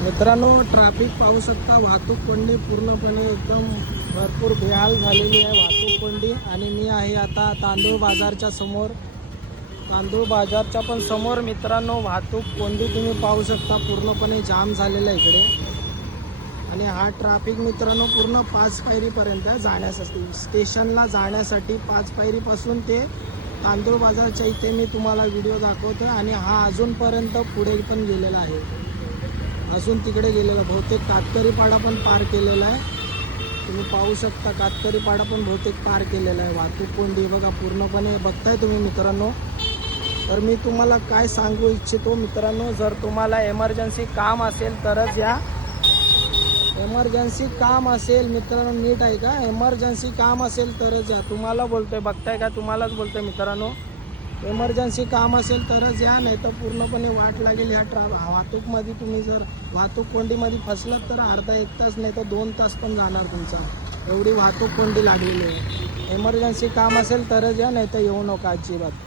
मित्रांनो, ट्रॅफिक पाहू शकता, वाहतूक कोंडी पूर्णपणे एकदम भरपूर बेहाल झालेली आहे वाहतूक कोंडी. आणि मी आहे आता तांदूळ बाजारच्या समोर. तांदूळ बाजारच्या पण समोर मित्रांनो वाहतूक कोंडी तुम्ही पाहू शकता, पूर्णपणे जाम झालेला आहे इकडे. आणि हा ट्रॅफिक मित्रांनो पूर्ण 5 पायरीपर्यंत जाण्यासाठी, स्टेशनला जाण्यासाठी 5 पायरीपासून ते तांदूळ बाजारच्या इथे मी तुम्हाला व्हिडिओ दाखवतो. आणि हा अजूनपर्यंत पुढे पण गेलेला आहे, अजून तिकडे गेलेला. बहुतेक कातकरी पाडा पण पार केलेला आहे. तुम्ही पाहू शकता कातकरी पाडा पण बहुतेक पार केलेला आहे. वाहतूक कोंडी बघा पूर्णपणे बघताय तुम्ही मित्रांनो. तर मी तुम्हाला काय सांगू इच्छितो मित्रांनो, जर तुम्हाला एमर्जन्सी काम असेल तरच या. एमर्जन्सी काम असेल मित्रांनो, नीट आहे का, एमर्जन्सी काम असेल तरच या. तुम्हाला बोलतोय, बघताय का, तुम्हालाच बोलतोय मित्रांनो. एमर्जन्सी काम असेल तरच या, नाही तर पूर्णपणे वाट लागेल. ह्या वाहतूकमध्ये तुम्ही जर वाहतूक कोंडीमध्ये फसलात तर अर्धा 1 तास नाही तर 2 तास पण जाणार तुमचा. एवढी वाहतूक कोंडी लागलेली आहे. एमर्जन्सी काम असेल तरच या, नाही तर येऊ नका अजिबात.